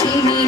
see me.